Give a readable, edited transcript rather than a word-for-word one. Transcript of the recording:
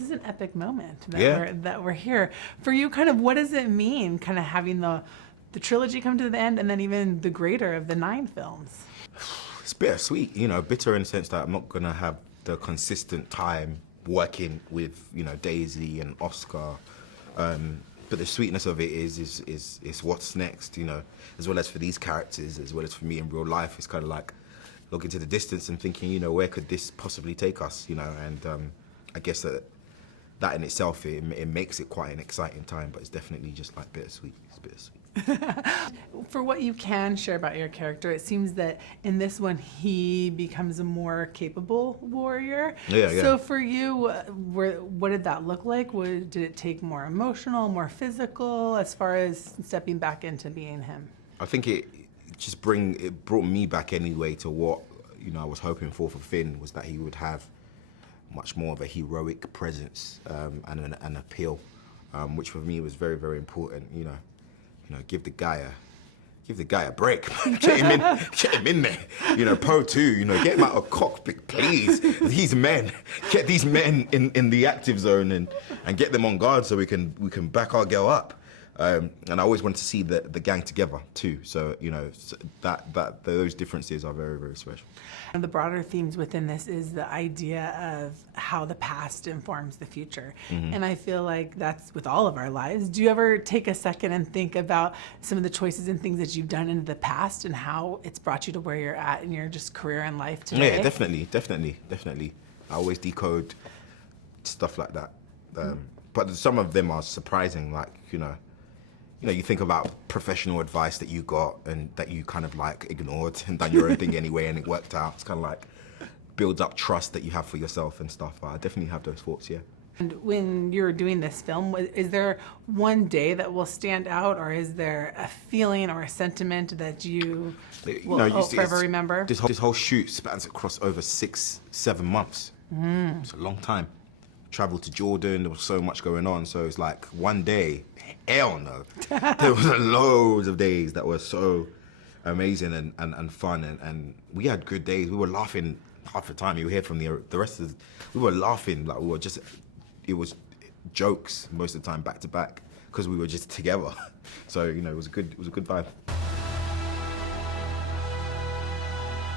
this is an epic moment that, Yeah. we're here. For you, kind of, what does it mean, kind of having the trilogy come to the end and then even the greater of the 9 films? It's bittersweet, you know, bitter in the sense that I'm not gonna have the consistent time working with, you know, Daisy and Oscar. But the sweetness of it is what's next, you know, as well as for these characters, as well as for me in real life. It's kind of like looking to the distance and thinking, you know, where could this possibly take us, you know? And I guess that in itself, it makes it quite an exciting time, but it's definitely just like bittersweet. It's bittersweet. For what you can share about your character, it seems that in this one he becomes a more capable warrior. Yeah, yeah. So for you, what did that look like? Did it take more emotional, more physical, as far as stepping back into being him? I think it brought me back anyway to what, you know, I was hoping for Finn, was that he would have much more of a heroic presence and an appeal, which for me was very, very important. You know, give the guy a break, man. Get him in there. You know, Poe too. You know, get him out of cockpit, please. Get these men in the active zone and get them on guard so we can back our girl up. And I always wanted to see the gang together too. So, you know, that those differences are very, very special. One of the broader themes within this is the idea of how the past informs the future. Mm-hmm. And I feel like that's with all of our lives. Do you ever take a second and think about some of the choices and things that you've done in the past and how it's brought you to where you're at in your just career and life today? Yeah, definitely. I always decode stuff like that. But some of them are surprising, like, you know, you think about professional advice that you got and that you kind of like ignored and done your own thing anyway, and it worked out. It's kind of like builds up trust that you have for yourself and stuff. I definitely have those thoughts, yeah. And when you're doing this film, is there one day that will stand out, or is there a feeling or a sentiment that you will forever remember? This whole shoot spans across over 6-7 months. It's a long time. Traveled to Jordan, there was so much going on, so it's like one day, hell no. There was loads of days that were so amazing and fun, and we had good days. We were laughing half the time. You hear from the rest of we were laughing, like it was jokes most of the time, back to back, because we were just together. So, you know, it was a good vibe.